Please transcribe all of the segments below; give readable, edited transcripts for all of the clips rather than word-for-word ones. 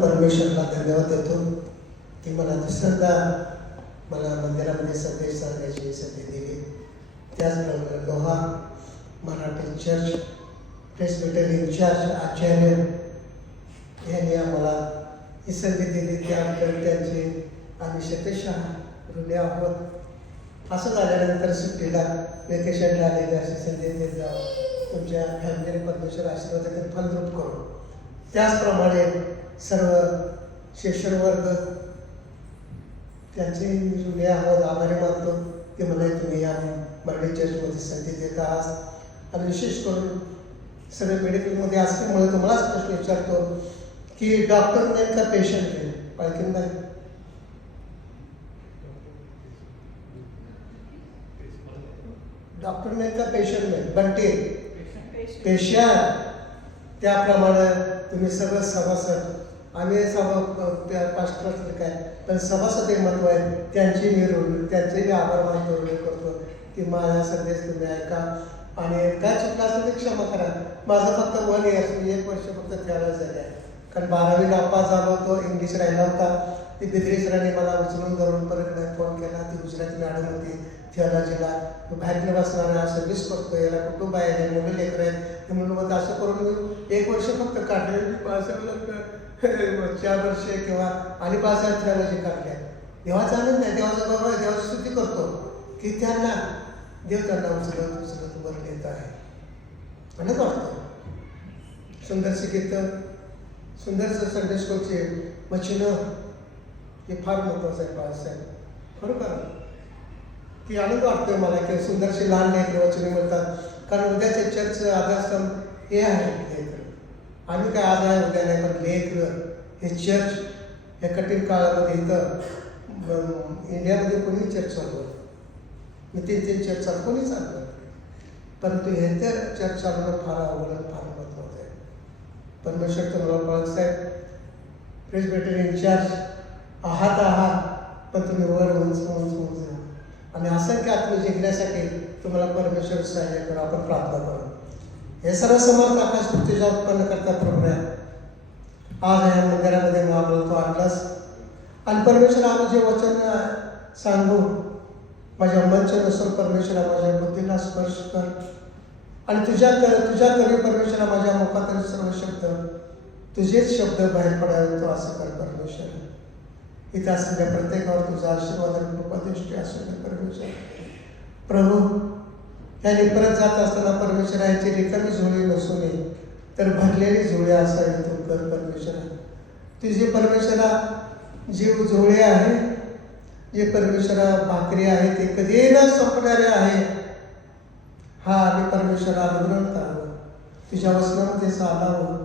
परमेश्वरला धन्यवाद देतो की मला दुसऱ्यांदा मला मंदिरामध्ये संदेश सांगायची संधी दिली. त्याचप्रमाणे Loha Marathi church presbytery church आचार्य यांनी आम्हाला ही संधी दिली. त्यानंतर त्यांचे आम्ही शतशः ऋणी आहोत. असं झाल्यानंतर सुट्टीला वेकेशनला आलेली अशी संधी देत जावं. तुमच्या फॅमिलीने परमेश्वर आशीर्वादाने फलद्रूप करू. त्याचप्रमाणे सर्व शिक्षणवर्ग त्यांचे ऋणी आहोत, आभारी मानतो की मला तुम्ही या मराठी चर्चमध्ये संधी देत आहात. आणि विशेष करून सगळे मेडिकलमध्ये असल्यामुळे तुम्हालाच प्रश्न विचारतो की डॉक्टर नाही का पेशंट आहे? पाहिजे नाही. डॉक्टर नाही का पेशंट नाही? बनते पेशंट. त्याप्रमाणे तुम्ही सगळं सभासद, आम्ही पास्टर काय पण सभासद एक महत्व आहे. त्यांचे मी आभार मानतो करतो की माझा संदेश तुम्ही ऐका आणि काय चुकला असेल तर क्षमा करा. माझं फक्त 1 इयर्स 1 वर्ष फक्त त्याला झाले आहे. कारण 12वी नापास झालो होतो, इंग्लिश राहिला होता. ती बिद्री सरांनी मला उचलून धरून परत नाही फोन केला. ती गुजराती मॅडम होती थिओलॉजीला. बाहेर बसणारा सर्व्हिस करतो, याला कुटुंब आहे, मुलं लेकर आहेत म्हणून मग असं करून मी 1 वर्ष फक्त काढले. 4 वर्षे किंवा आणि 5 थिओलॉजी काढल्या. देवाचा आनंद नाही, देवाचा बाबा देवाची स्तुती करतो की त्यांना देव त्यांना उचलत बरं येत आहे. म्हणत वाटतं सुंदरशी गीतं, सुंदरचं संडे स्कूलचे वचनं हे फार महत्त्वाचं आहे बाळासाहेब. बरोबर की आनंद वाटतोय मला की सुंदरशी लहान लेकरं वचने मिळतात. कारण उद्याचे चर्च आधारस्तंभ हे आहे लेकरं. आम्ही काय आज आहे उद्या नाही, पण लेकरं हे चर्च हे कठीण काळामध्ये इथं इंडियामध्ये कोणी चर्च चालवत मी 3 चर्च चालू कोणी चालवत, परंतु हे तर चर्च चालवणं फार अवघड फार महत्त्वाचं आहे. परमेश्वर तुम्हाला बाळक साहेब प्रेस्बिटरी इन्चार्ज आहात पण तुम्ही वर उंच जा आणि असंख्य आत्म जिंकण्यासाठी तुम्हाला परमेश्वर सहाय्य करू. आपण प्रार्थना करू. हे सर्व समर्थ आकाश तुझ्या उत्पन्न करता प्रभू आज या मंदिरामध्ये आम्हाला तो आणलास आणि परमेश्वर आम्ही जे वचन सांगू माझ्या मंच नसून परमेश्वरा माझ्या बुद्धीला स्पर्श कर आणि तुझ्या करी परमेश्वरा माझ्या मुखातील सर्व शब्द तुझेच शब्द बाहेर पडावे तो असं कर परमेश्वर. इथे असलेल्या प्रत्येकावर तुझा आशीर्वाद आणि कृपादृष्टी असू दे परमेश्वर. प्रभू याने परत जात असताना परमेश्वरा यांची रिकामी झोळी नसू नये तर भरलेली झोळी असावी तू कर परमेश्वरा. तुझी परमेश्वरा जी झोळी आहे, जे परमेश्वरा भाकरी आहे ते कधी न संपणारे आहे. हा आम्ही परमेश्वरा अनुग्रह करावं, तुझ्या वचनामध्ये चालावं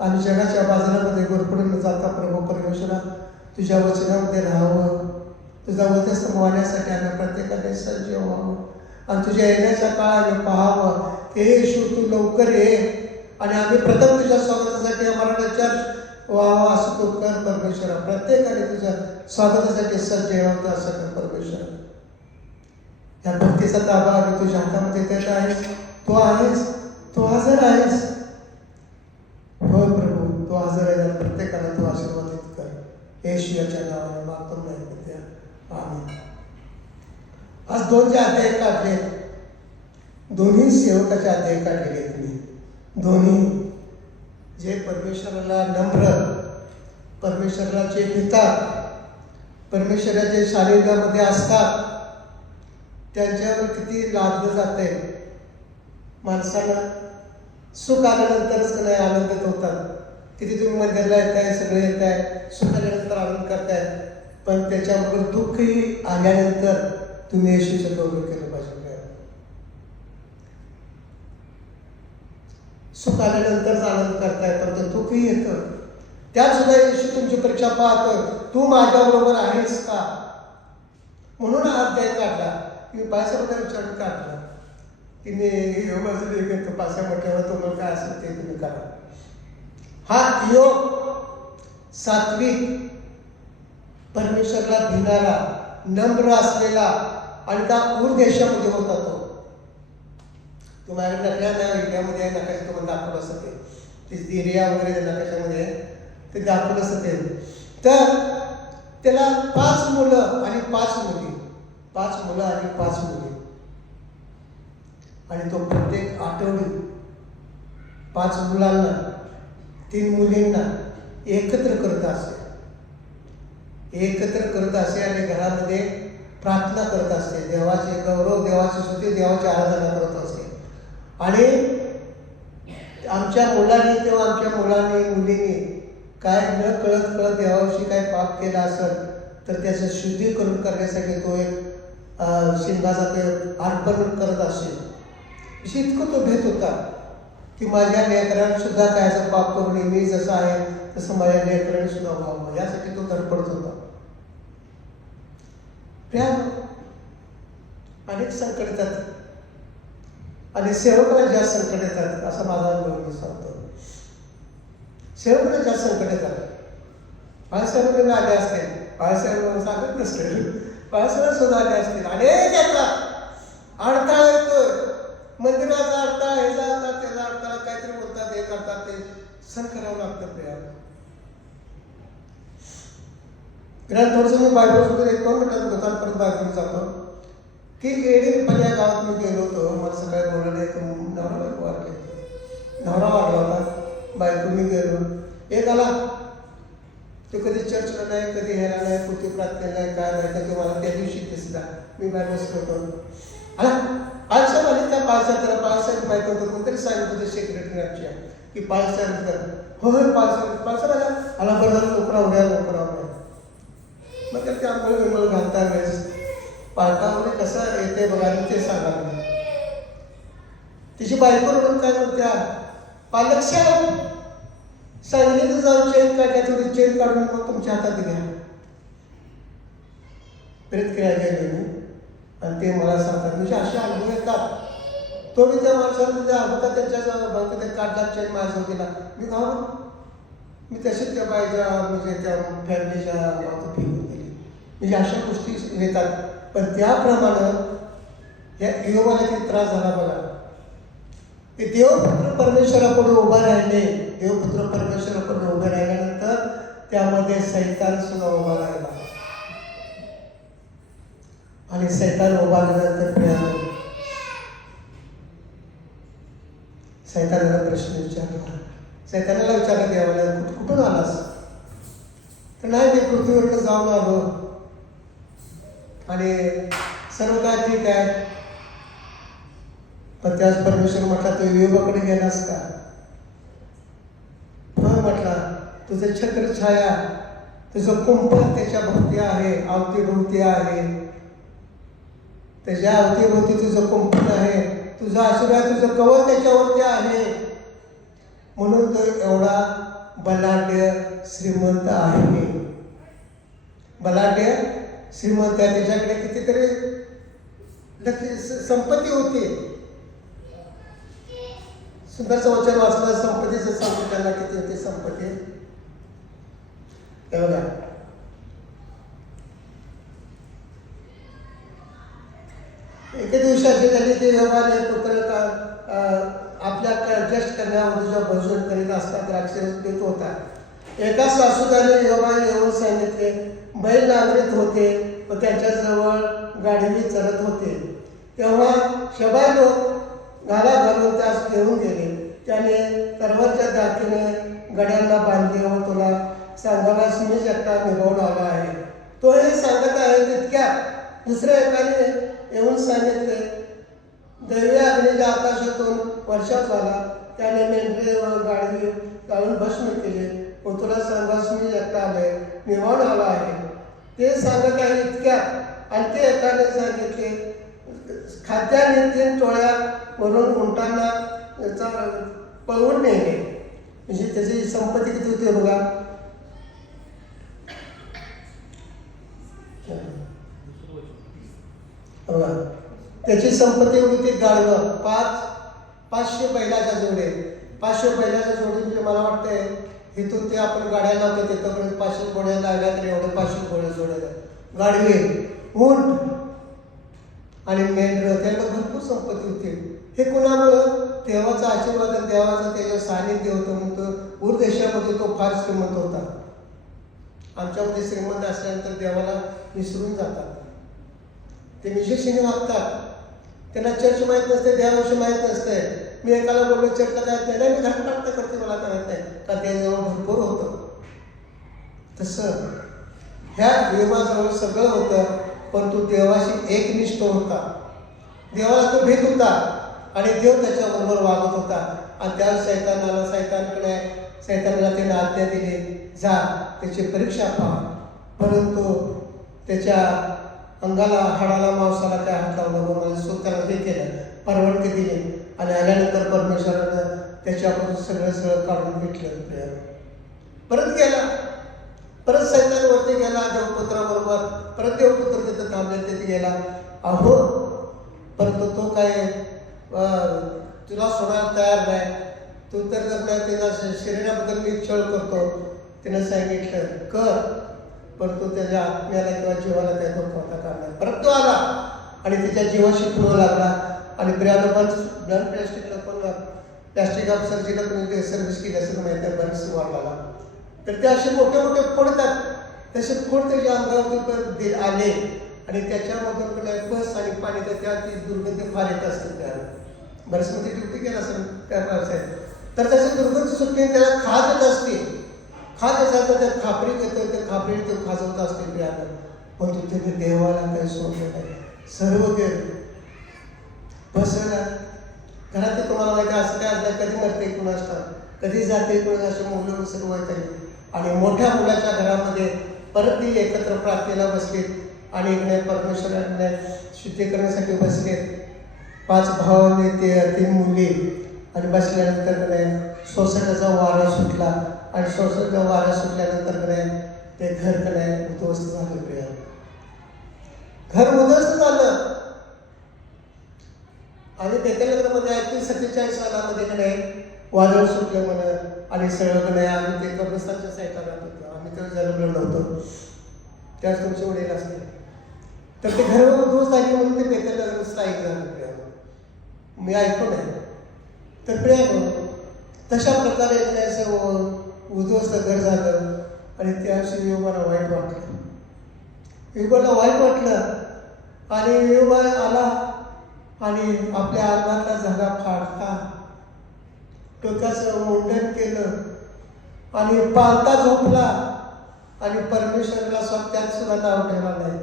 आणि जगाच्या बाजारामध्ये गोरपडून जाता प्रभू परमेश्वरा तुझ्या वचनामध्ये राहावं. तुझा वचन समवण्यासाठी आम्ही प्रत्येकाने सज्ज व्हावं आणि तुझ्या येण्याच्या काळाने पाहावं की हे येशू तू लवकर ये आणि आम्ही प्रथम तुझ्या स्वागतासाठी मराठा चर्च व्हावं असं तू कर परमेश्वरा. प्रत्येकाने तुझ्या स्वागतासाठी सज्ज व्हावं असं कर परमेश्वरा. या भक्तीचा ताबा आम्ही तुझ्या हातामध्ये देत आहेस. तो आहेस, तो हजर आहेस. हो प्रभू तो हजर आहे. प्रत्येकाला तू आशीर्वादित कर. येशूच्या नावाने मागतो नाही विद्या आम्ही. आज 2 अध्याय काढले, दोन्ही सेवकाचे अध्याय काढलेले तुम्ही. दोन्ही जे परमेश्वराला नम्र, परमेश्वराला जे भितात, परमेश्वराच्या शारीरामध्ये असतात त्यांच्यावर किती लादलं जाते. माणसाला सुख आल्यानंतरच नाही आनंदित होतात. किती तुम्ही मंदिरला येताय, सगळे येताय, सुख आल्यानंतर आनंद करताय, पण त्याच्याबरोबर दुःखही आल्यानंतर तुम्ही येशूचं गौरव केलं पाहिजे. सुख आल्यानंतरच आनंद करताय परंतु दुःखही येतं. त्यात सुद्धा येशू तुमची परीक्षा पाहतोय, तू माझ्याबरोबर आहेस का? म्हणून हा अध्याय काढला. मी बायसाहेबांना विचारून काढला की मी योगाचं लेखन तो पासा म्हटल्यावर तुम्हाला काय असेल ते तुम्ही करा. हा योग सात्विक, परमेश्वरला भिणारा, नम्र असलेला आणि त्या पूर देशामध्ये होता तो. तुम्हाला नकल्या ना इंडियामध्ये नकाशा तुम्हाला दाखवलं असं ते दिरिया वगैरे नकाशामध्ये ते दाखवलं ते. तर त्याला 5 मुलं आणि 5 मुली, 5 मुलं आणि 5 मुली, आणि तो प्रत्येक आठवडी 5 मुलांना 3 मुलींना एकत्र करत असे, एकत्र करत असे आणि घरामध्ये प्रार्थना करत असते, देवाचे गौरव, देवाची स्तुती, देवाची आराधना करत असते. आणि आमच्या मुलांनी किंवा आमच्या मुलांनी मुलींनी काय न कळत देवाविषयी काय पाप केला असेल तर त्याचं शुद्धीकरण करण्यासाठी तो एक शिंगाचा ते अर्पण करत असेल. इतकं तो भेट होता की माझ्या लेकरांनी सुद्धा काय असं पाप करू नये, मी जसं आहे तसं माझ्या लेकरांनी सुद्धा व्हावं, यासाठी तो धडपडत होता. अनेक संकट येतात आणि सेवकाला जास्त संकट येतात, असा माझा अनुभव मी सांगतो. सेवकाला जास्त संकट येतात. बाळासाहेबांना आले असतील, बाळासाहेब सांगत नसतील, बाळासाहेब सुद्धा आले असतील, अनेक येतात, अडथळा येतोय, मंदिराचा अडथळा, ह्याचा अडथळा, त्याचा अडथळा, काहीतरी बोलतात, हे करतात, ते सण करावं लागतं. थोडंसं मी बायकोसोबत 1-2 मिनिटात दुकान परत बायकोला जातो की एडीपल्ली या गावात मी गेलो होतो. मला सकाळी बोलायला एक नवरा वाढला होता, बायको मी गेलो, एक आला, तो कधी चर्चला नाही, कधी ह्याला नाही, कुठे प्रार्थना नाही, काय नाही, तर मला त्या दिवशी दिसला, मी बाहेर बसलो होतो, आला पाळसाहेब आले, त्या पाळसाहेब, त्याला पाळसाहेब बायको होतं, कोणतरी सांगितलं होतं सेक्रेटरी आमच्या की पाळसाहेब कर, होय पाळसाहेब आला, बरं झालं, लवकर आवड्या. मग त्या आंघोळ बिंघोळ घालता वेळेस पालकामध्ये कसं येते बघा, ते सांगा. तिची बायको म्हणून काय म्हणत्या, पालक साहेब सांगितलं जाऊन चेन काढल्या, थोडी चेन काढून मग तुमच्या हातात घ्या. प्रेत केला गेले मी आणि ते मला सांगतात, म्हणजे असे अनुभव येतात. तो मी त्या माणसाला अनुभव त्यांच्या बघते काढला चेन माझ्या दिला, मी घालून मी तसेच त्या बाईच्या म्हणजे त्या फॅमिलीच्या फेकून दिली. म्हणजे अशा गोष्टी येतात. पण त्याप्रमाणे या योगाला किती त्रास झाला बघा. ते देवपुत्र परमेश्वरापुढे उभा राहिले, देवपुत्र परमेश्वरापुढे उभे राहिल्यानंतर त्यामध्ये सैतान सुद्धा उभा राहिला. आणि सैतान उभा राहिल्यानंतर सैतानाला प्रश्न विचारला. सैतानाला विचारलं देवाला, कुठून आलास? तर नाही, मी पृथ्वीवरनं जाऊन आलो आणि सर्व काय ठीक आहे. पण त्याच परमेश्वर म्हटला, तू योगाकडे गेलास का? होय म्हटला, तुझं छत्र छाया, तुझं कुंपण त्याच्या भोवती आहे, अवतीभोवती आहे, त्याच्या अवतीभोवती तुझं कुंपण आहे, तुझा आशीर्वाद, तुझं कवच त्याच्यावरती आहे. म्हणून तो एवढा बलाढ्य श्रीमंत आहे. बलाढ्य श्रीमंत आहे, त्याच्याकडे कितीतरी संपत्ती होती. सुंदरचं वचन वाचलं, संपत्तीचं सांगतो त्यांना किती होती संपत्ती. हे बघा, एके दिवशी अशी झाली की योगाने पुत्र आपल्या जस्ट कन्यावधूच्या भोजन करीत असता द्राक्ष देत होता. एका सासूदाने योगा येऊन सांगितले, बैल नांगरीत होते व त्यांच्याजवळ गाढवी चरत होते. तेव्हा शबाई लोक घाला घालून त्यास घेऊन गेले. त्याने तरवारच्या दाखीने गड्यांना बांधले व तुला सांगाव्यास मीच एकटा निभावून आला आहे. तो हे सांगत आहे तितक्यात दुसऱ्या एकाने येऊन सांगितले, दैवी अग्नीच्या आकाशातून वर्षाव झाला. त्याने मेंढरे व गाढवी जाळून भस्म केले व तुला सांगास मी एकटा आलोय, निभावून आला आहे. ते सांगत आहे इतक्यात आणखी एकाने सांगितले, खाद्याने 3 टोळ्या वरून उंटांना पळवून नेले. म्हणजे त्याची संपत्ती किती होती बघा. त्याची संपत्ती होती गाढवं 500 बैलाच्या जोडे. 500 बैलाच्या जोडी म्हणजे मला वाटतंय इथून ते आपण गाड्या लावतो तिथपर्यंत 500 गोड्या लागल्या तरी एवढे 500 गोड्या जोड्या. गाढवे, ऊंट आणि मेंढरं, त्याला भरपूर संपत्ती होती. हे कुणामुळं? देवाचा आशीर्वाद आणि देवाचं त्याच्या सानिध्य होतं. म्हणतो उर देशामध्ये तो फार श्रीमंत होता. आमच्यामध्ये श्रीमंत असल्यानंतर देवाला विसरून जातात. ते निशेषीने वागतात. त्यांना चर्च माहीत नसते, देवाविषयी माहीत नसते. मी एकाला बोललो चर्चला जात नाही, मी घरात प्रार्थना करते, मला कळत नाही का त्याजवळ भरपूर होतं. तसं ह्या देवाजवळ सगळं होतं, पण तो देवाशी एकनिष्ठ होता. देवाला तो भेट होता आणि देव त्याच्याबरोबर वागत होता. आणि त्यावेळेस सैतानाला त्याने आज्ञा दिली, जा त्याची परीक्षा पहा. परंतु त्याच्या अंगाला, हाडाला, मांसाला काय हात लावला, मला स्वतःला हे केलं, परवानगी दिली. आणि आल्यानंतर परमेश्वरानं त्याच्यापासून सगळं काढून घेतलं. परत गेला, परत सैतानवरती गेला देवपुत्राबरोबर. परत देवपुत्र तिथं थांबले, तिथे गेला. अहो, परंतु तो काय तुला सोडायला तयार नाही. तू तर त्याला शरीराबद्दल मी छळ करतो. तिनं सांगितलं कर, परंतु त्याच्या आत्म्याला किंवा जीवाला त्या धोका होता काढला. परत तो आला आणि त्याच्या जीवाशी पुढं लागला. आणि ब्लड प्लॅस्टिकला पण प्लॅस्टिक ऑफ सर्जरीला पण सर्व्हिस केली असेल माहिती आहे, बरेच वाढला. तर ते असे मोठे मोठे फोडतात. तसे फोड त्याच्या अंगावरती आले आणि त्याच्यामधून बस आणि पाणी त्या दुर्गंधी फार येत असेल. त्या बरेच मध्ये ड्युटी केला असेल त्या पावसाळ्यात. तर त्याची दुर्गंधी सुटली, त्याला खाज येत असते. खाज येतात तर त्या खापरी येतो, त्या खापरी तो खाजवत असते प्रियाला. पण तू त्याने देवाला काही सोडलं नाही, सर्व केलं. बसला घरात तुम्हाला माहिती असं काय असलं, कधी मरते कुणा असतात, कधी जाते कुणा, असे मुलं सर्व आहेत. आणि मोठ्या मुलाच्या घरामध्ये परत ती एकत्र प्रार्थनेला बसलेत आणि इकडे परमेश्वराने शुद्धी करण्यासाठी बसलेत. 5 भावांनी ते 3 मुली. आणि बसल्यानंतर सोसायटीचा वारा सुटला. आणि सोसायटीचा वारा सुटल्यानंतर ते घर उद्ध्वस्त झालं. घर उद्ध्वस्त झालं. आणि बेतलगरमध्ये 1947 सालामध्ये वादळ सुटलं म्हणत. आणि सगळं आम्ही ते कब्रस्तानच्या साईडला राहत होतो. आम्ही तेव्हा जन्मलो नव्हतो, त्याच तुमचे वडील असते. तर ते घर उद्ध्वस्त झाली म्हणून ते बेतलगर स्थायिक झालं. मी ऐकून आहे. तर प्रिया तशा प्रकारे उद्ध्वस्त घर झालं. आणि त्याविषयी योगाला वाईट वाटलं. योगाला वाईट वाटलं आणि योगा आला आणि आपल्या अंगातला झगा फाडला, डोक्याचं मुंडन केलं आणि पालता झोपला. आणि परमेश्वराला त्यात सुद्धा नाव ठेवला नाही.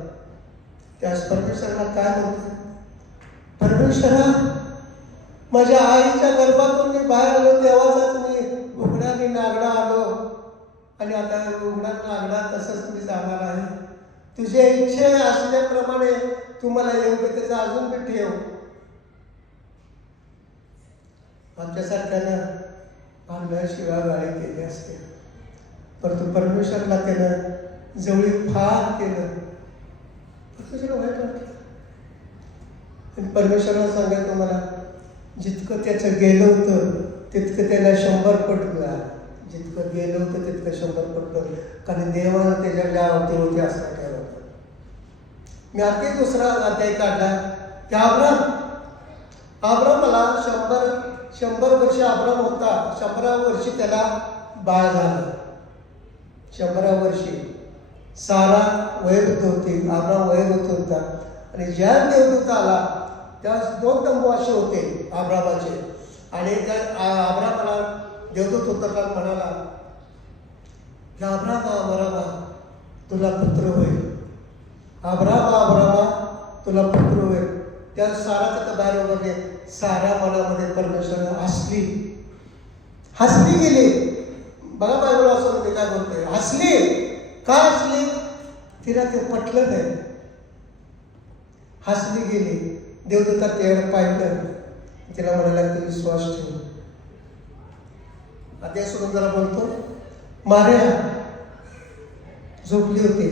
त्यास परमेश्वराला काय म्हणतो? परमेश्वरा, माझ्या आईच्या गर्भातून मी बाहेर आलो तेव्हाच मी उघड्याने नागडा आलो. आणि आता उघडा नागडा तसंच मी जाणार आहे. तुझ्या इच्छे असल्याप्रमाणे तू मला योग्यतेचा अजून बी ठेव. आमच्यासारख्यानं आम्हाला शिवागाळी केली असते, परंतु परमेश्वरला त्यानं जवळीक फार केलं. परमेश्वराला वाईट वाटलं. आणि परमेश्वराला सांगायचं मला, जितकं त्याचं गेलं होतं तितकं त्याला 100 पट मिळालं. जितकं गेलं होतं तितकं 100 पट मिळालं. कारण देवानं त्याच्या ज्या होते असं ठेवलं होतं. मी आता दुसरा अध्याय काढला की अब्रामला 100 वर्ष अब्राम होता. 100व्या वर्षी त्याला बाळ झालं. 100व्या वर्षी सारा वयोवृद्ध होती, अब्राम वयोवृद्ध होता. आणि ज्या देवदूत आला त्यावेळेस 2 तंबू असे होते अब्रामाचे. आणि त्या अब्रामाला देवदूत उतरला म्हणाला की अब्रामा तुला पुत्र होईल. अब्रामा तुला पुत्र होईल. त्या सारा तिथं बाहेर उभारले. सारा मनामध्ये परमेश्वर हसली गेली. बघा बायबल असं मी काय बोलतोय, हसली. का हसली? तिला ते पटलं नाही, हसली गेली. देवदूता त्याकडे पाहिलं, तिला म्हणाला तू विश्वास ठेव. अध्याय सोडून जरा बोलतो. मार्या झोपली होती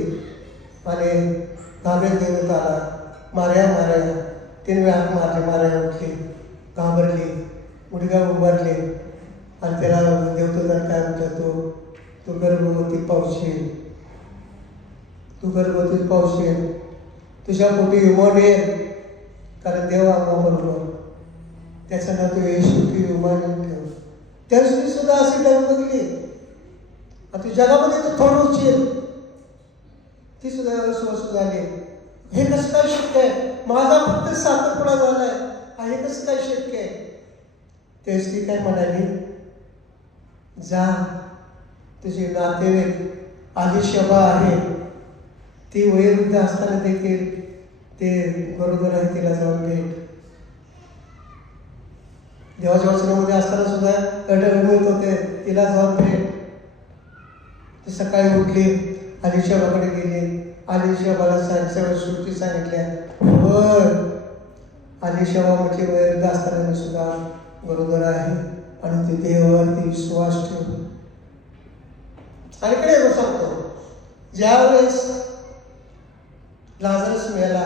आणि घाबरेल देवदूत आला. मार्या 3 वेळा मारली. मार्या उठली, घाबरली, मुलगा उभारली. आणि त्याला देवदूताने काय म्हटलं, तू गर्भवती पावशील, तुझ्या पोटी इमोन येईल, कारण देव आम्हा बरोबर. त्याचं नाव तो येशू की उमानी ठेव. त्या दिवशी सुद्धा अशी डगमगली. आता जगामध्ये तर थोडं उचल ती सुद्धा अस्वस्थ झाली. हे कसं काय शक्य आहे? माझा फक्त साखरपुडा झालाय, हे कसं काय शक्य आहे? तेच ती काय म्हणाली, जा तुझे नातेवाईक आलिशबा आहे, ती वयोवृद्ध असताना देखील ते गरोदर आहे, तिला जाऊन भेट. देवाच्या वचनामध्ये असताना सुद्धा मिळत होते, तिला जाऊन भेट. ती सकाळी उठली, आलिशबाकडे गेली. आलिशबाला सगळ्या सुट्टी सांगितल्या. होय, आलिशबा म्हणजे वयोवृद्ध असताना मी सुद्धा गरोदर आहे आणि ते देवावरती विश्वास ठेव. आणि इकडे सांगतो, ज्यावेळेस लाजरस मेला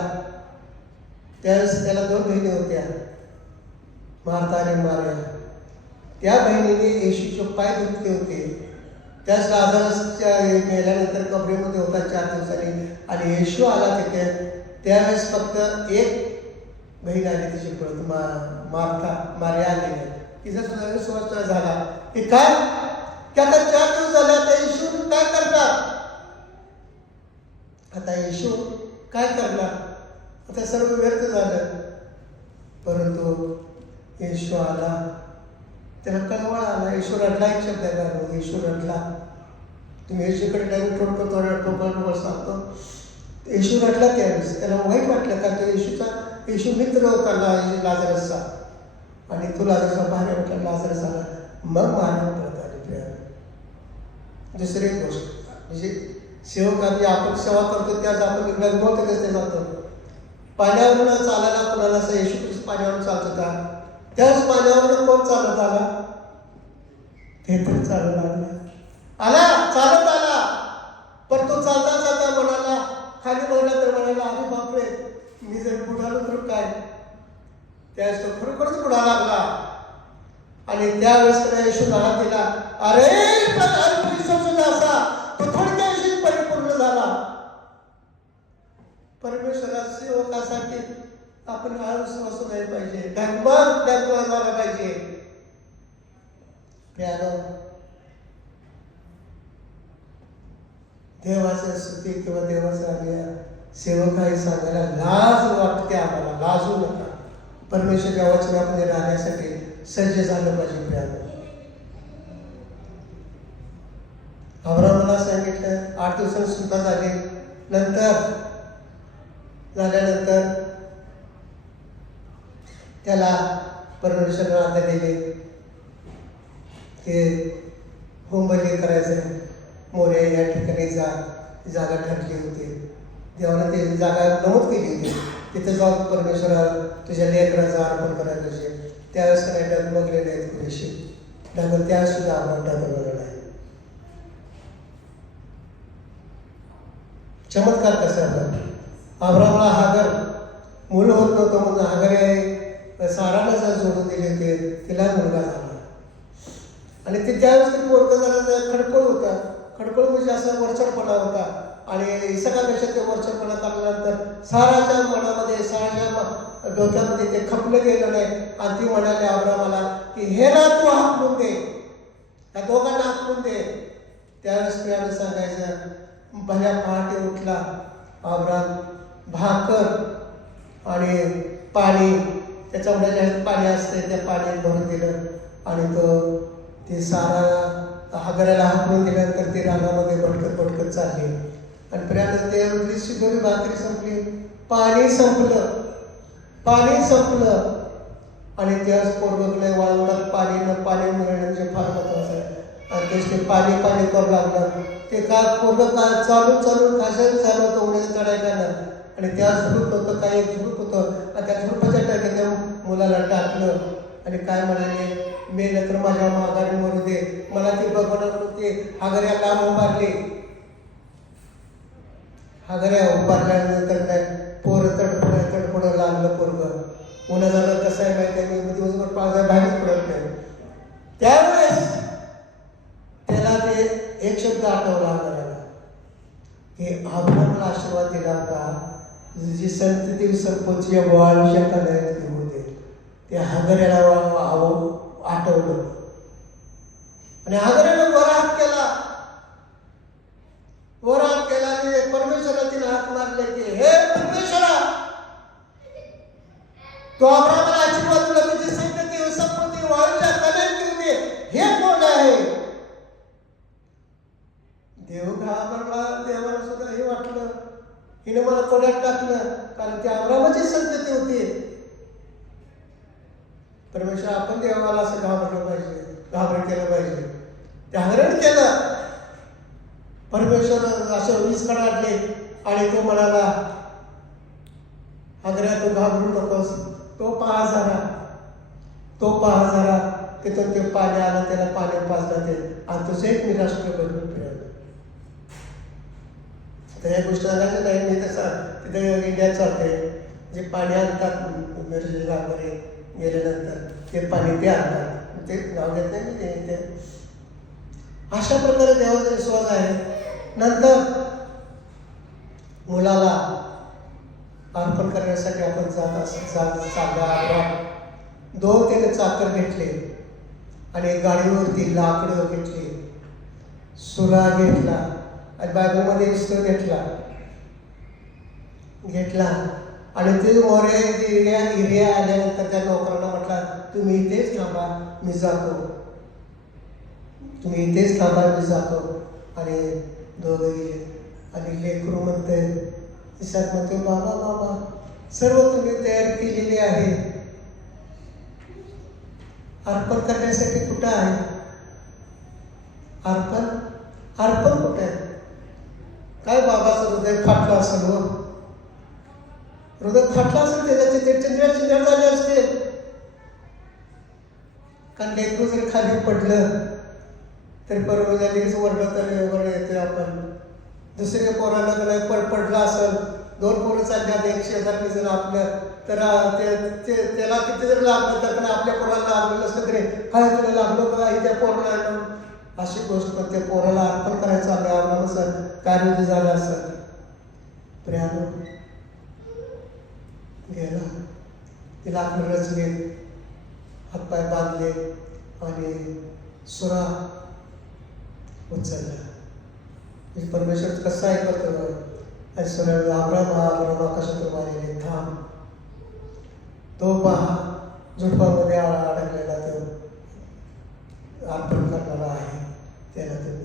त्यावेळेस त्याला 2 बहिणी होत्या, मार्था आणि मारिया. त्या बहिणीने येशूचे पाय धुतले होते. त्याच लाजरसच्या मेल्यानंतर कबरीमध्ये होता 4 दिवसांनी आणि येशू आला तिथे. त्यावेळेस फक्त एक बहीण आली, तिची पळत मारिया आली. तिचा सुद्धा विश्वास झाला की काय की आता 4 दिवस झाले, आता येशू काय करणार? आता येशू काय करणार? आता सर्व व्यर्थ झालं. परंतु येशू आला, त्याला कळवळ आला. येशू रडला. एक शब्द आहे, येशू रडला. तुम्ही येशूकडे टाइम टोकळ सांगतो. येशू रडला त्यावेळेस. त्याला वाईट वाटलं, का तो येशू मित्र होता लाजरसचा. आणि तो लाजरसचा बाहेर म्हटला, लाजरस आला. मग मारिया परत आली प्रियाला. दुसरी एक गोष्ट म्हणजे सेवकांनी आपण सेवा करतो त्याच आपण गमवत कसं जातो. पाण्यावरून चालायला कोणाला असं येशू ख्रिस्त पाण्यावरून चालत होता. त्याच पाण्यावरून कोण चालत आला? पेत्र चालत चालत आला. पण तो चालता चालता म्हणाला, खाली बघला तर म्हणाला, अरे बापरे, मी जर बुडालो तर काय? त्यावेळेस तो खरोखरच बुडा लागला. आणि त्यावेळेस त्याला येशूला हात दिला. अरे असा तो थोडक्या दिवशी परिपूर्ण झाला. परमेश्वरा सेवकासाठी आपण आळस बसू नाही पाहिजे, धगमग झाला पाहिजे. देवाचं स्तुती किंवा देवाचं आज्ञा सेवकाही सांगायला लाज वाटते आम्हाला. लाजू नका. परमेश्वराच्या वचनामध्ये राहण्यासाठी सज्ज झालं पाहिजे. प्रियानो, अब्राहमाला सांगितलं 8 दिवसांनी सुद्धा झाल्यानंतर त्याला परमेश्वराने आज्ञा दिली की होमबली करायचं. मोर्या या ठिकाणी जागा ठरली होती. देवाला ते जागा नमूद केली होती. तिथे जाऊन परमेश्वराला तुझ्या लेकराचा अर्पण करायला पाहिजे. त्यावेळेस काही डगमगले नाहीत पुरेशी. त्यावेळेस सुद्धा आपण डगमगला आहे. चमत्कार कसा झाला? अब्राहमाला हागर मुलं होत नव्हतं म्हणून हागर साराला जर जोडून दिले होते, तिला मुलगा झाला. आणि ते त्यावेळेस ते पोरगं झाला खडकोळ होता. खडकोळ म्हणजे असा वरचढपणा होता. आणि इसकापेक्षा ते वरचढपणा काढल्यानंतर साराच्या मनामध्ये, साराच्या डोक्यामध्ये ते खपलं गेलं नाही. आणि ती म्हणाली अब्राहमाला की हे ना तू हाकलून दे, या दोघांना हाकलून दे. त्यावेळेस प्रियानं सांगायचं, भल्या पहाटे उठला अब्राहम, भाकर आणि पाणी, त्याच्यामध्ये जास्त पाणी असते, त्या पाण्यात भरून दिलं. आणि ते सारा हागराला हाकलून दिल्यानंतर ती रानामध्ये भटकत चालली. आणि प्रियानं ते शिदोरी भाकरी संपली, पाणी संपलं. आणि त्याच पोरगं वाळवणात पाणी मिळणं म्हणजे फार महत्वाचं आहे. आणि ते पाणी करू लागलं. ते पोरगं चालून काशाचं झालं होतं उन्हाचं चढायला. आणि त्या झुडूप होतं, काही एक झुडूप होतं. आणि त्या झुडपाच्या टाकी त्या मुलाला टाकलं. आणि काय म्हणाले, मेलं तर माझ्या माघारी मरू दे, मला ती बघवणार होते. हागऱ्या लांब उभारली. हागऱ्या उभारल्यानंतर काय पोरं तडफडं लागलं. पोरगं उन्हा झालं. कसं आहे माहिती आहे, मी दिवसभर पावसाळ्यात बाहेरच पडत नाही. त्यावेळेस त्याला ते एक शब्द आठवला हागऱ्याला की अब्राहमाला आशीर्वाद दिला होता, जी संतती संपत्ती बोळाविषयी होते. त्या हागऱ्याला आठवलं आणि हागऱ्यानं वर हात केला आणि परमेश्वराला तिने हात मारले की हे परमेश्वरा, तो अब्राहमाला आशीर्वाद दिला, तुझी संतती संपत्ती वाढल्या कल्याण घेऊन ये, हे कोण आहे? देव घाबरला. देवाला सुद्धा हे वाटलं हिने मला कोड्यात टाकलं, कारण ती अब्राहमाची संतती होती. परमेश्वर आपण देवाला असं घाबरलं पाहिजे, घाबरट केलं पाहिजे. ते हरण केलं. परमेश्वर असं वीज काढले आणि तो म्हणाला, हागऱ्या तू घाबरू नकोस, तो पहा जरा तिथून ते पाणी आलं, त्याला पाणी पाजलं ते, आणि तुझं एक मी राष्ट्रीय बनवून फिरवलं. तर या गोष्टी सांगायचं नाही. मी तसं तिथे इंडियात चालते, जे पाणी आणतात मिरजेला वगैरे गेल्यानंतर ते पाणी ते आणतात, ते नाव घेत नाही मी ते. अशा प्रकारे देवाचा विश्वास आहे. नंतर मुलाला अर्पण करण्यासाठी आपण चालला. 2-3 चाकर घेतले आणि गाडीवरती लाकडं घेतली, सुरा घेतला आणि बायबलमध्ये इस्त्र घेतला आणि ते मोरे एरिया आल्यानंतर त्या नोकरांना म्हटला, तुम्ही इथेच थांबा, मी जातो. आणि दोघं गेले आणि लेकरू म्हणते, इसाक म्हणते, बाबा सर्व तुम्ही तयारी केलेली आहे, अर्पण करण्यासाठी कुठं आहे? अर्पण कुठे आहे? काय बाबाचं हृदय फाटलं असेल, हृदय फाटलं असेल, त्याच्याचे चिंध्या झाले असते. कारण लेकरू जर खाली पडलं तरी बरोबर लगेच वरडं येतोय आपण. दुसऱ्या पोराला पडला असेल, 2 पोरं चालल्यात, 1 शेजारी जर आपलं, तर त्याला किती जर लागलं तर पण आपल्या पोराला लागलं नसलं तरी काय तुला लागलं का त्या पोराला, अशी गोष्ट. पण त्या पोराला अर्पण करायचं आपल्या सर कार्य झालं असं प्रियानो गेला. तिला आपण रचले, हातपाय बांधले आणि सुरा उचलला. म्हणजे परमेश्वर कसा ऐकतो. आणि सरळ आब्रामा कशातून मारले, थांब, तो पहा झुडपामध्ये अडकलेला तो अर्पण करणारा आहे, त्याला तुम्ही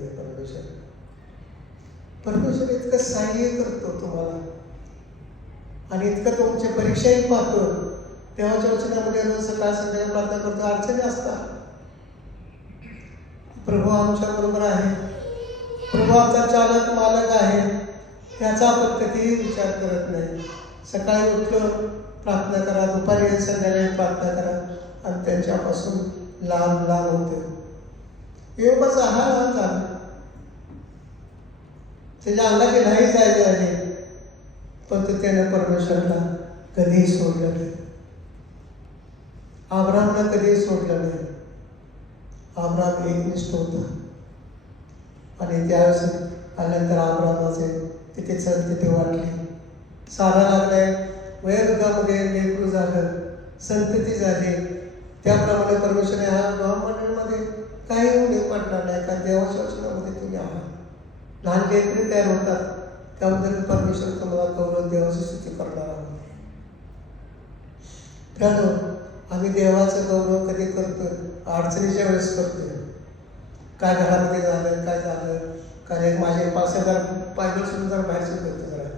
परमेश्वर इतकं सहाय्य करतो तुम्हाला आणि इतकं तुमची परीक्षाही पाहतो. देवाच्या वचनामध्ये रोज सकाळ संध्याकाळ प्रार्थना करतो, अडचणी असतात. प्रभू आमच्या बरोबर आहे, प्रभू आमचा चालक मालक आहे, याचा आपण कधीही विचार करत नाही. सकाळी उठलो प्रार्थना करा, दुपारी संध्याकाळी प्रार्थना करा आणि त्यांच्यापासून लांब होते. योगाचा हा लहान झाला, त्याच्या अंगाची नाही जायचे आहे, पण तो त्यानं परमेश्वरला कधीही सोडलं नाही. अब्राहमला कधीही सोडलं नाही. अब्राहम एकनिष्ठ होता आणि त्यावेळेस आल्यानंतर अब्राहमाचे तिथे वाटले. सारा लागलाय, वयोवृद्धामध्ये लेकरू झालं, संतती झाली. त्याप्रमाणे परमेश्वर ह्या ब्रह्मंडळमध्ये काही उणीव पडणार नाही, कारण देवाच्या वचनामध्ये तुम्ही आहात. लहान लेकरू तयार होतात, त्याबद्दल परमेश्वर तुम्हाला गौरव देवाची स्तुती करणार आहोत. त्यानं आम्ही देवाचं गौरव कधी करतो? अडचणीच्या वेळेस करतोय. काय घरामध्ये झालं, काय झालं, काय माझे 5,000 पायदळ सुद्धा जरा बाहेर सुद्धा करतो. जरा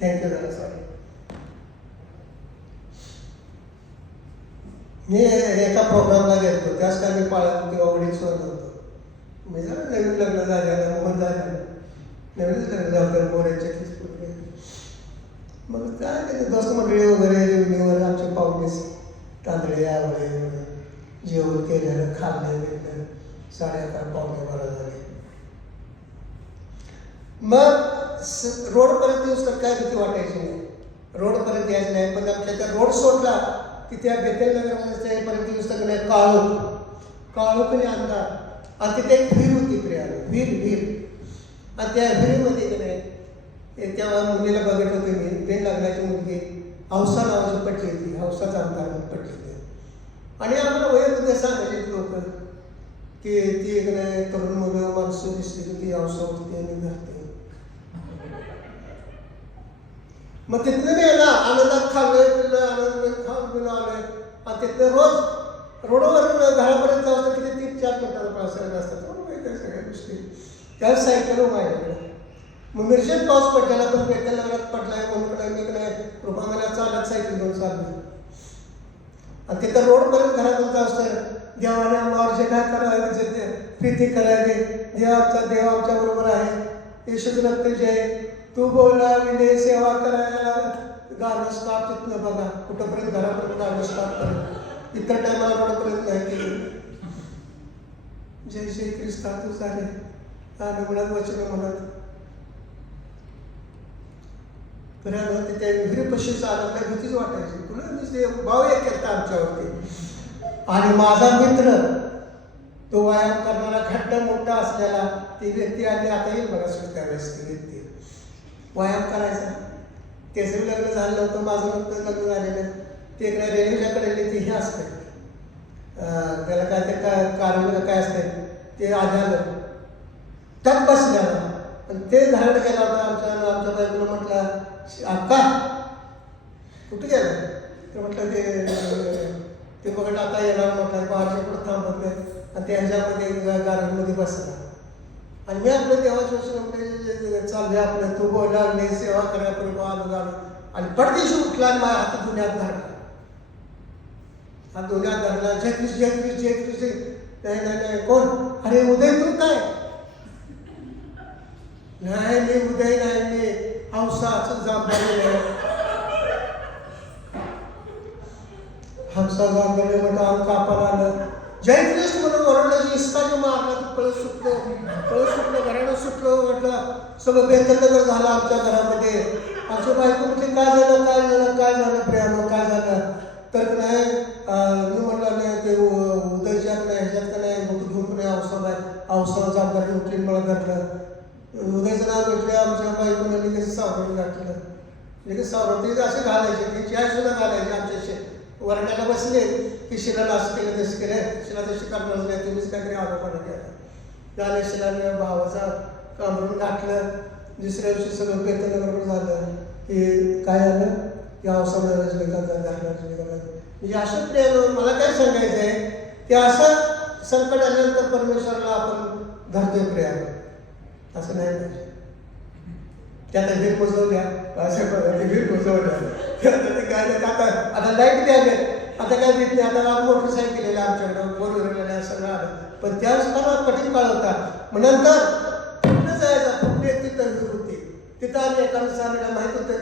थँक्यू, जरा सॉरी. मी एका प्रोग्रामला गेलो, त्याच काय मी पाळत किंवा वडील सोडत होतो. मी जरा नवीन लग्न झालेलं, मोहन झालेलं, नवीनच लग्न झालं मोऱ्याच्या किसपूरने. मग काय ते दोस्त मंडळी वगैरे रेवणीवर आमचे पाहुणेस तांदळे आवळे जेवण केलेलं, खाल्लं गेलं, 11:30 पावणे 12 झाले. मग रोडपर्यंत येऊस तर काय भीती वाटायची नाही, रोडपर्यंत यायचं नाही. पण आमच्या त्या रोड सोडला की त्या बेतेल नगरपर्यंत येऊस तर नाही काळोखने अंधार. आणि तिथे एक विहीर होती, प्रियाला विहीर. आणि त्या विहिरीमध्ये की नाही त्या मुलीला बघत होते मी, 3 लग्नाची मुलगी, हौसा नावाची पटली होती, हौसाचा अंधार पटली होती. आणि आम्हाला वयोमध्ये सांगायचे लोक की ती एक नाही तरुण मुलं माणसं दिसली की ती अवसा उठते आणि घरते. मग तिथनं गेला आनंदात खाल्लंय पिल्लं आनंद खाऊन पिलं आलोय आणि तिथनं रोज रोडवरून घरापर्यंत जाऊ किती 3-4 मिनिटाचा प्रवास असतात सगळ्या गोष्टी. त्यावेळेस सायकल माझ्याकडे. मग मिरजेत पाऊस पडलेला पण बेकल नगरात पडलाय म्हणून मी नाही कृपा मला चालत सायकल घेऊन चाललो आणि तिथं रोडपर्यंत घरातून जाऊ तर देवाने आम्हाला जे काय करावे जे प्रीती करावी. देव आमच्या बरोबर आहे. येशूच रक्त जय तू बोला विनय सेवा करायला गाणं स्टाफ तिथनं बघा कुठंपर्यंत घरापर्यंत गाणं स्टाफ करा. इतर टायमाला रोडपर्यंत नाही केली. जय श्री ख्रिस्ता तू झाले आणि म्हणत वचन म्हणत फिरायला त्या विहिरीपाशी चालत नाही भीतीच वाटायची. पुन्हा मी ते भाव एक केला आमच्यावरती. आणि माझा मित्र तो व्यायाम करणारा घट्ट मोठा असलेला ती व्यक्ती आली आता येईल बघा सुद्धा त्यावेळेस ती व्यक्ती व्यायाम करायचा. त्याचं लग्न झालं नव्हतं माझं नव्हतं लग्न झालेलं. ते इकडे रेल्वेच्याकडे ती हे असते त्याला काय ते कारण काय असते ते आलं टक बसल्याला आणि ते घराकडे गेला होता. आमच्या बायकोला म्हटलं अक्का कुठे गेलं ते म्हटलं ते बघत आता येणार म्हटलं बाहेरच्या पुढे थांबत नाही आणि ते ह्याच्यामध्ये गार्डनमध्ये बसला आणि मी आपलं देवाच्या वचन चालले आपलं तू बोला नाही सेवा करायला आलो गाणं आणि पडदेशी उठला आणि माझ्या हातात दुनियात धरला. हा दुनियात धरला जय कृष्ण जय कृष्ण जय कृष्ण. नाही नाही नाही कोण अरे उदय तू काय नाही मी उदय नाही मी हंसाचं जांभळलेलं हंसा जांभळले म्हटलं अंग कापायला आलं. जय कृष्ण म्हणून ओरडलं इस्काची मारला तू पळत सुटलो घरानं सुटलो म्हटलं सगळं बेतनगर झालं आमच्या घरामध्ये. आमच्या बायको म्हटली काय झालं प्रेम काय झालं तर नाही मी म्हटलं नाही ते उदयच्यात नाही ह्याच्यात का नाही मोठं घेऊन नाही अवसर जामदार उठली मला घातलं. उदयचं नाव भेटलं आमच्या बायकोनं लगेच सावरण घातलं. लगेच सावरण ते असे घालायचे ते चाय सुद्धा घालायचे आमच्याशी वरण्याला बसले की शिलाला असं केलं तसं केलं शिला तशी करणार नाही तुम्हीच काहीतरी आरोपणा केला झाले शिलाने भावाचा कामरून घातलं. दुसऱ्या दिवशी सगळं बेतनगर झालं की काय झालं की अवसर रजनीकांत म्हणजे अशा प्रियानं मला काय सांगायचं आहे की असं संकट आल्यानंतर परमेश्वराला आपण धरतोय प्रियानं असं नाही पाहिजे. त्यात वीर पोचवल्या असं वीर पोचवल्या ते काय नाही आता लाईट बी आले आता काय भीत नाही. आता मोटरसायकल केलेलं आमच्याकडं 4 व्हीलर सगळं आलं पण त्यावेळेस फार कठीण काळ होता. मग नंतर कुठं जायचं कुठे तिथं विहीर होती तिथं आम्ही एखादं सामीला माहीत होतं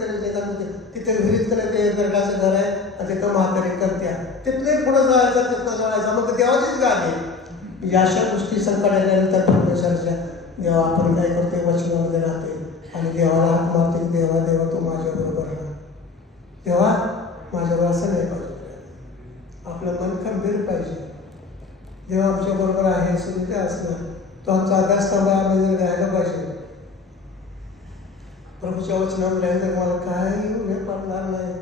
तिथे विहिरीत ते गरडाचं घर आहे आणि तिथं म्हातारी करत्या तिथले पुढं जायचं तिथनं जायचं मग देवाचीच गाडी. अशा गोष्टी संकट आल्यानंतर परमेश्वराच्या देवा आपण काय करतोय वचनामध्ये राहतोय आणि देवाला हात मारते देवा तू माझ्याबरोबर राहा देवा माझ्याबरोबर असं नाही पाहिजे. आपलं मन खंबीर पाहिजे. देवा आमच्या बरोबर आहे सुद्धा असणार तो आमचा आधारस्तंभ आम्ही जर राहायला पाहिजे. प्रभूच्या वचनावर राहिलं तर मला काही उभे पडणार नाही.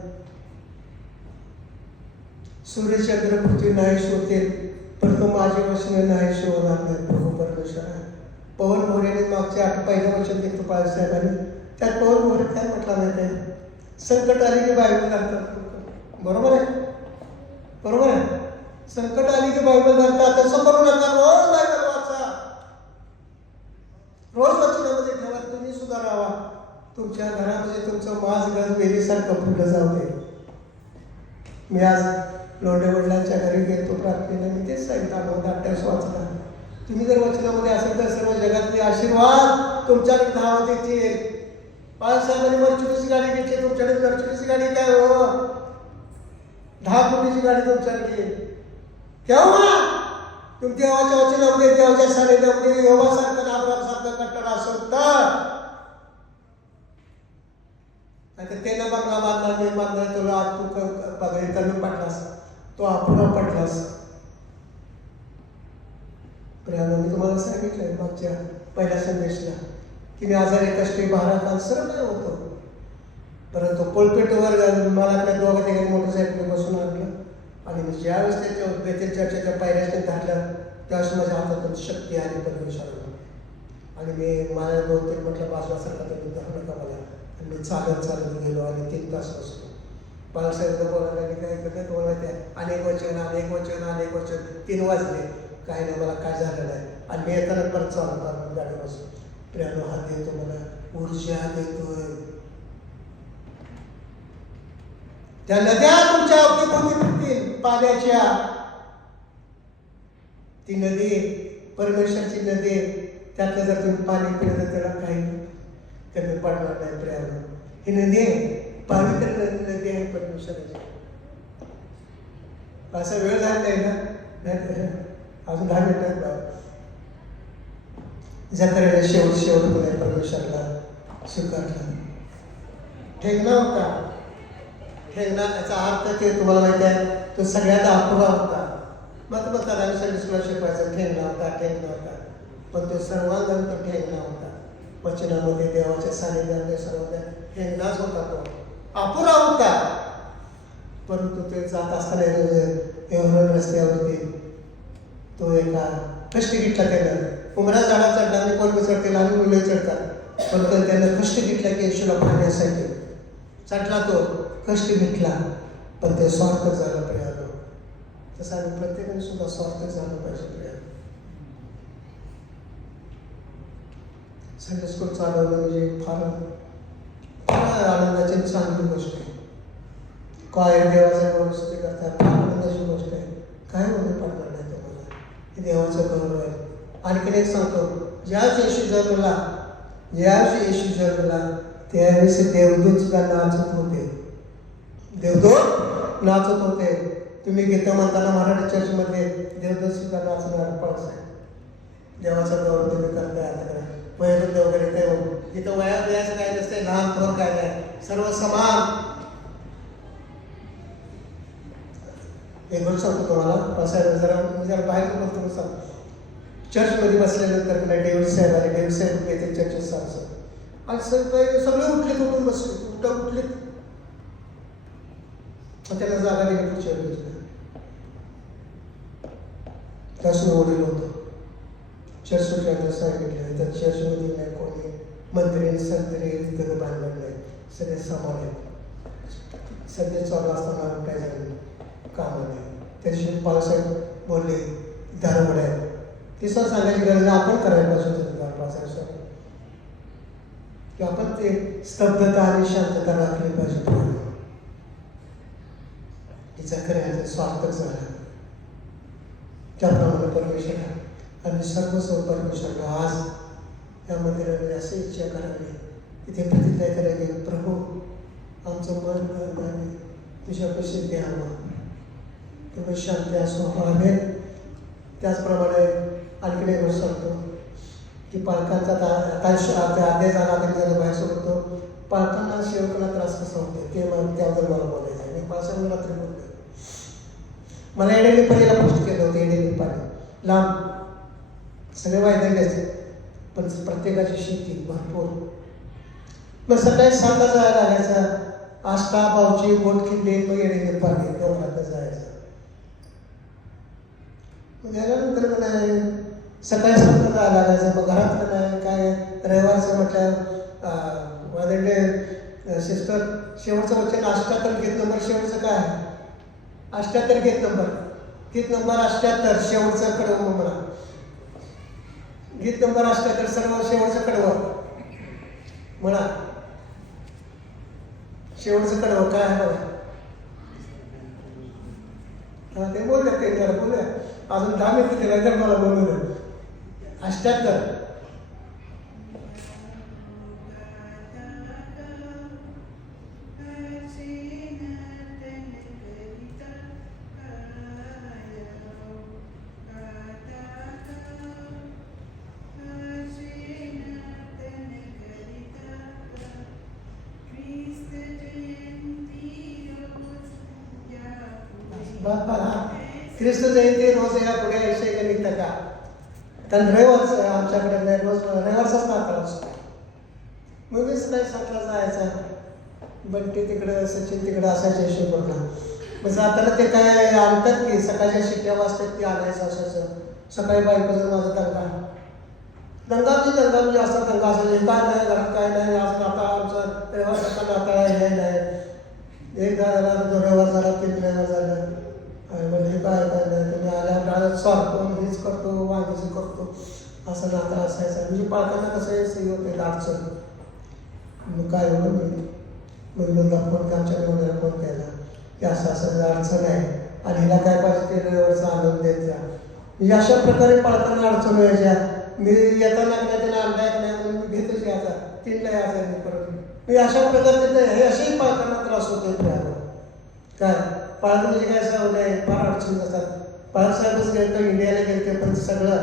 सूर्यचंद्र पृथ्वी नाही शोधेल परंतु माझे वचन नाही शोधणार नाही. प्रभू परमेश्वर आहे. पवन मोरेने मागच्या पहिलं वचन घेतलं बाळासाहेबांनी त्यात पवन मोरे काय म्हटलं नाही काय संकट आली की बायबल धरतात. बरोबर आहे संकट आली की बायबल धरतात. तसं करू नका. रोज बायबल वाचा रोज वचनामध्ये ठेवा. तुम्ही सुद्धा राहा. तुमच्या घरामध्ये तुमचं माज गज वेलीसारखं फुलं जाऊ दे. मी आज लोंढे वडिलांच्या घरी गेलो प्रार्थनेला मी तेच सांगितलं 28 वाचला. तुम्ही जर वचनामध्ये असेल तर सर्व जगातले आशीर्वाद तुमच्याकडे धावत येतील. बाळासाहेबांनी मर्च्युरीची गाडी घेतली तुमच्याकडे मर्च्युरीची गाडी काय हो 10 कोटीची गाडी तुमच्याकडे केव्हा तुम्ही देवाच्या वचनामध्ये देवाच्या सानिध्यामध्ये योगासारखं अब्रामसारखं कट्टर असेल तर त्याला बंगला बांधला मी बांधला तुला तू बघायला कमी पडलास तो अपुरा पडलास. मी तुम्हाला सांगितलंय मागच्या पहिल्या संदेशला की मी आजारी कष्टी महाराज सर्व काय होतो परंतु पोलपेटवर मला आपल्या दोघा ठिकाणी मोटरसायकल बसून आणलं आणि मी ज्यावेळेस त्याच्या बेतेल चर्चेच्या पायऱ्याने घातलं त्यावेळेस माझ्या हातातून शक्ती आली परमेश्वराला. आणि मी मला 2-3 म्हटलं बाजूसारखा तर मी धरू नका मला. आणि मी चालत गेलो आणि 3 तास बसलो. बाळासाहेब बोलायला आणि काय करण्यात बोलत आहे अनेक वचन 3 वाजले. काही नाही, मला काय झालं नाही. आणि मी येताना परत चालत आलो गाडी बसून. प्रियानो हात देतो, मला ऊर्जा देतोय. त्या नद्या तुमच्या अवतीभोवती फिरतील पाण्याच्या. ती नदी परमेश्वरची नदी, त्यातलं जर तुम्ही पाणी पिलं तर त्याला काही कमी पडणार नाही. प्रियानो ही नदी आहे, पवित्र नदी आहे परमेश्वराची. असा वेळ झाला नाही ना, अजून 10 मिनिटात जकरियाने शेवट परमेश्वरला स्वीकारला. ठेंगणा होता. ठेंगणा याचा अर्थ ते तुम्हाला माहिती आहे, तो सगळ्यात अपुरा होता. मग म्हणतात आम्ही संदेशला शिकवायचा ठेंगणा होता. पण तो सर्वांगण तो ठेंगणा होता. वचनामध्ये देवाच्या सानिध्यामध्ये सर्व ठेंगणाच होता. तो अपुरा होता. परंतु ते जात असताना रस्त्यावरती तो एका कष्ट घेतला. त्यानं उमरा झाडा चढला. मी कोण चढते, लहान मुलं चढतात. पण त्यानं कष्ट घेतला की येशूला पाहण्यासाठी चढला. तो कष्ट घेतला, पण ते स्वार्थ झालं. प्रियानो तसं आम्ही प्रत्येकाने सुद्धा स्वार्थ झालं पाहिजे. प्रियानो संडे स्कूल चालवणं म्हणजे फार आनंदाची चांगली गोष्ट आहे. काय देवाचा गौरव करतात, फार आनंदाची गोष्ट आहे. काय मध्ये पडणार नाही तुम्हाला, हे देवाचं गौरव आहे. आणखीन एक सांगतो, ज्यावेळेस येशू जन्मला त्यावेळेस देवदूत सुद्धा नाचत होते. देवदूत नाचत होते. तुम्ही गीतं म्हणताना मराठी चर्चमध्ये देवदूत सुद्धा नाचणार पाऊस आहे. देवाचा गौरव तुम्ही करताय. आता वयोवृद्ध वगैरे ते इथं वयाचं काय नसते, लहान थोर काय नाही, सर्व समान. एक गोष्ट सांगतो तुम्हाला, जरा बाहेर बोलतो मी सांगतो. चर्चमध्ये बसल्यानंतर नाही डेव्हिड साहेब आले. डेव्हिड साहेब येथे चर्चेत सांगतो आणि सगळे उठून बसले. उठले त्याला जागा दिली पुढच्या वेळेला. त्यासून वडील होतं. चर्च सुटल्यानंतर सांगितलं तर चर्चमध्ये नाही कोणी मंत्री संत्री तिथं बांधलं नाही, सगळे समान आहेत. सध्या चालू असताना काय झालं कामं नाही. त्याच्याशी बाळासाहेब बोलले दारोगड आहे. ती सर सांगायची गरज आपण करायला पाहिजे होतं. बाळासाहेब की आपण ते स्तब्धता आणि शांतता राखली पाहिजे. तिचा करायचा स्वार्थ झाला. त्याप्रमाणे परमेश्वर आम्ही सर्व परमेश्वरला आज या मंदिरामध्ये अशी इच्छा करावी, तिथे प्रतिज्ञा करावी, प्रभू आमचं मन तुझ्यापाशी द्यावं, तुम्ही शांती असो हवे. त्याचप्रमाणे आणखीन एक गोष्ट सांगतो की पालकांचा आदेश झाला तरी जरा बाहेर सोडतो. पालकांना सेवकांना त्रास कसा होतो ते त्याबद्दल मला बोलायचं आहे. मी पालकांना रात्री बोलतो. मला एडेली पाणीला पोस्ट केलं होतं. एडेली पाणी लांब सगळे वायदे घ्यायचे, पण प्रत्येकाची शेती भरपूर. मग सकाळी 7ला जायला लागायचा. आष्टा बावची बोट किल्ली मग एडेली पाणी देवळात जायचं. मग त्याच्यानंतर नाही सकाळी 7ला जायला लागायचं. मग घरातलं नाही काय रविवारचं म्हटलं माझ्याकडे सिस्टर शेवटचं वचन 78 गीत नंबर शेवटचं काय आहे 78 गीत नंबर 78 शेवटचं कडवं म्हणा. गीत नंबर 78 सर्व शेवटचं कडवं म्हणा. शेवटचं कडवं काय आहे बघा. हा ते बोलले ते जरा बोलूया. अजून 10 मिनिटं दिला तर मला बोलू द्या. 78 ख्रिस्त जयंती रोज या पुढे ऐसे गणित का तर रविवारच आमच्याकडे रोज रविवारचाच नाताळ असतो. मग मी सकाळी 7ला जायचा. बंटी तिकडं सचिन तिकडं असायच्या हिशोबाला मग जाताना ते काय आणतात की सकाळच्या शिट्ट्या वाजतात की आणायचं असं सकाळी बायकोचं माझा दंगा म्हणजे असा दंगा असायचा काय नाही घरात काय नाही असं नाता आमचं रविवारचा नाता हे नाही एक झाला रविवार झाला 3 रविवार झालं आणि म्हणजे काय नाही तुम्ही आल्या डाळत स्वारतो हेच करतो वांगीचं करतो असं नाता असायचं म्हणजे पालकांना कसं आहे सही होते अडचण मग काय एवढं मुलीला फोन आमच्या मुलीला फोन केला की असं अडचण आहे आणि हिला काय पाहिजे ते रविवारचा आनंद द्यायचा म्हणजे अशा प्रकारे पालकांना अडचण व्हायच्या मी येताना त्याला अंडा एक नाही म्हणून मी घेतच याचा 3ला यायचा मी परत मी अशा प्रकारे हे असेही पालकांना त्रास होतो त्यावर काय पालक म्हणजे काय असं नाही फार अडचणी असतात बाळासाहेबच गेलं इंडियाला गेलते पण सगळं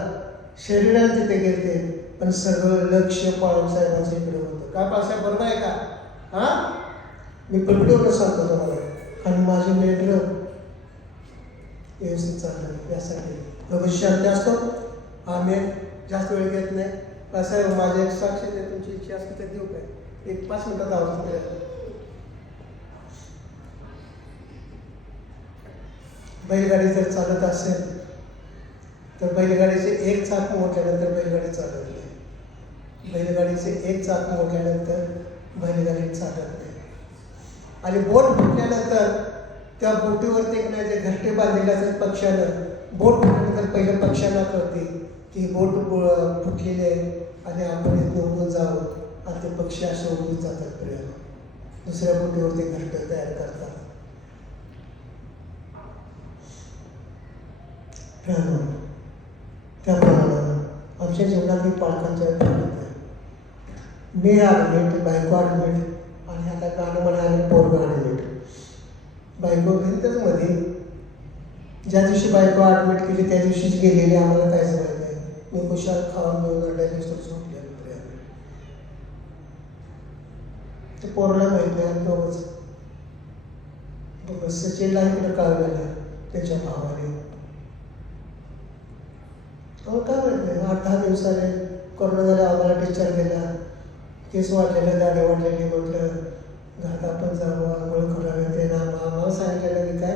शरीराला तिथे गेलते पण सगळं लक्ष बाळासाहेबांच्या इकडे होतं काय बाळासाहेब बरोबर आहे का हां मी पलटवून सांगतो तुम्हाला आणि माझे लेटर व्यवस्थित चाललं यासाठी भविष्यात असतो आम्ही जास्त वेळ घेत नाही बाळासाहेब माझे एक साक्षी दे तुमची इच्छा असते तर देऊ काय 5 मिनिटात आवाज केला बैलगाडी जर चालत असेल तर बैलगाडीचे एक चाक मोडल्यानंतर बैलगाडी चालत नाही बैलगाडीचे एक चाक मोडल्यानंतर बैलगाडी चालत नाही आणि बोट फुटल्यानंतर त्या बोटीवरती एक नाही जे घरटे बांधलेले असतात पक्ष्यानं बोट फुटल्यानंतर पहिलं पक्ष्यांना कळते की बोट फुटलेली आहे आणि आपण इथं उडून जावं आणि ते पक्षी असे उडून जातात प्रियाला दुसऱ्या बोटीवरती घरटं तयार करतात त्याप्रमाणे आमच्या जीवनातील पालकांच्या मी ॲडमिट बायको ॲडमिट आणि आता गाणं म्हणाले पोरगं ॲडमिट बायको घेतच मध्ये ज्या दिवशी बायको ॲडमिट केली त्या दिवशीच गेलेली आम्हाला काहीच माहीत नाही मी खुशाल खाऊन घेऊन डायजेस्टर झोपले ते पोरला माहीत नाही दोघंच सचिनला इकडं कळवलेलं त्याच्या भावाने काय माहित नाही 8-10 दिवसाने कोरोना झाला आम्हाला डिस्चार्ज दिला केस वाढलेले दाढे वाढलेली म्हटलं घरात आपण जावं आंघोळ करावं ते ना आम्हाला सांगितलेलं की काय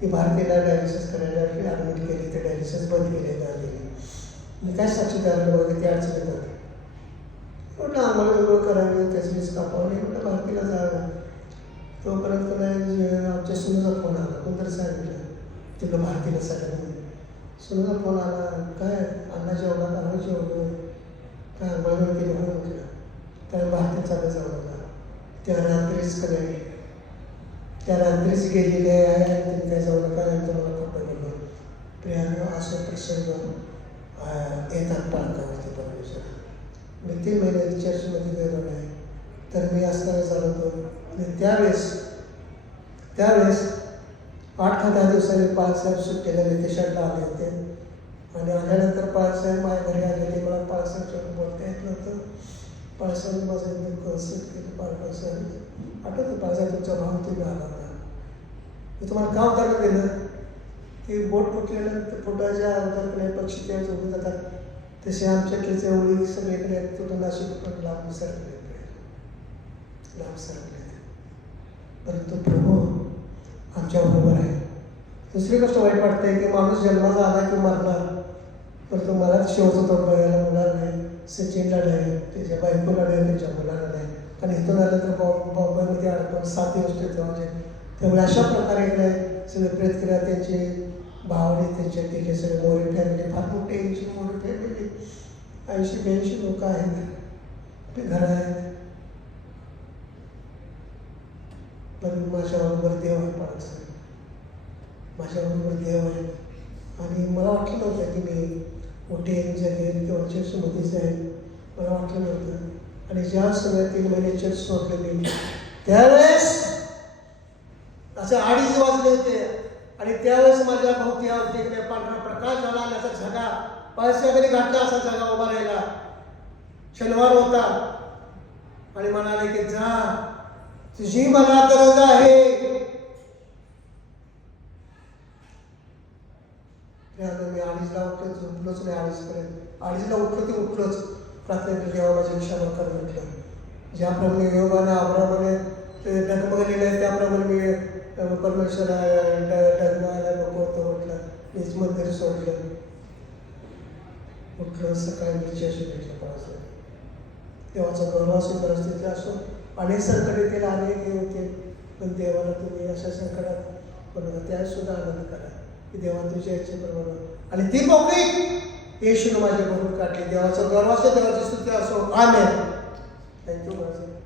की भारतीला डायलिसिस करायला ॲडमिट केली ते डायलिसिस बंद केले गांधीने मी काय साक्षीदाराला बघा ती अडचण येतात म्हटलं आंघोळ वेगळं करावी त्याचीच कापावं नाही म्हटलं भारतीला जावं तोपर्यंत नाही आमच्या सुनेचा फोन आला कोणतरी सांगितलं तिकडं भारतीला सगळ्यांनी सुनेचा फोन आला काय अण्णा जेवला का जेवलो काय आंघोळ केली म्हणून म्हटलं त्या भारतीत चालू जाऊ नका त्या रात्रीच का नाही त्या रात्रीच गेलेले आहे आणि तुम्ही काय जाऊ नका आणि तुम्हाला खोटं गेलो प्रियानं असं प्रसंग येतात पालकावरती परमेश्वर मी 3 महिने चर्चमध्ये गेलो नाही तर मी असताना चालवतो आणि त्यावेळेस 8-10 दिवसांनी पाळसाहेब सुट्टीला देशाला आले होते आणि आल्यानंतर पाळसाहेब माझ्या घरी आलेले मला पाळसाहेबसोबत बोलता येत नव्हतं पाळसाहेब माझं एकदम कौशल केलं पाळसाहेब आठवतं पाळसाहेब तुमचा भाव तुम्ही आला होता मी तुम्हाला का उदाहरण दिलं की बोट फुटल्यानंतर फुटायच्या अगोदरकडे पक्षी त्या झोपून जातात तसे आमच्याकडचे ओळी सगळीकडे तुटून नाशिक पण लांब सरकले परंतु प्रभू आमच्याबरोबर आहे दुसरी गोष्ट वाईट वाटते की माणूस जन्माला आला की मरणार परंतु मला शेवटचं तोंड बघायला मुलाला नाही सचिनला नाही त्याच्या बायकोला नाही त्याच्या मुलाला नाही आणि इथून आलं तर बॉम्बेमध्ये अडकून 7 दिवस ठेवतो म्हणजे त्यामुळे अशा प्रकारे नाही सगळे प्रेतक्रिया त्यांचे भावने त्यांच्या तिथे सगळे मोरी फॅमिली फार मोठी 80 मोरी फॅमिली 80-82 लोक आहेत ते घर आहेत पण माझ्याबरोबर देव आहे पाळसाहेब माझ्याबरोबर देव आहे आणि मला वाटलं नव्हतं की मी उठेन जगेन किंवा चर्चमध्ये जाईल मला वाटलं नव्हतं आणि ज्या सगळ्या 3 महिने चर्च सोडले मी त्यावेळेस असे 2:30 वाजले होते आणि त्यावेळेस माझ्या भोवती इकडे पांढरा प्रकाश झाला आणि असा झगा पायसाहेबांनी घातला असा झगा उभा राहिला शनिवार होता आणि म्हणाले की जा तुझी मला गरज आहे मी 2:30ला उठलो झोपलोच नाही 2:30पर्यंत 2:30ला उठलो ते उठलोच प्रार्थना देवा माझ्या विषयावर कर म्हटलं ज्याप्रमाणे योगाने आब्रामाने ते डगमगलेलं आहे त्याप्रमाणे मी त्यामुळे परमेश्वरा डगमायला नको होतं म्हटलं. मीच मंदिर सोडलं, उठलं सकाळी मीची अशी भेटलं पाहिजे. देवाचा गौरव असो, परिस्थिती असो, अनेक संकट येतील, अनेक हे होतील, पण देवाला तुम्ही अशा संकटात बनवता त्यात सुद्धा आनंद करा की देवा तुझ्या इच्छेप्रमाणे. आणि ती मोकळी येशूने माझ्या बरोबर काढली. देवाचा गौरव असो, देवाची स्तुती असो. आमेन. थँक्यू माझे.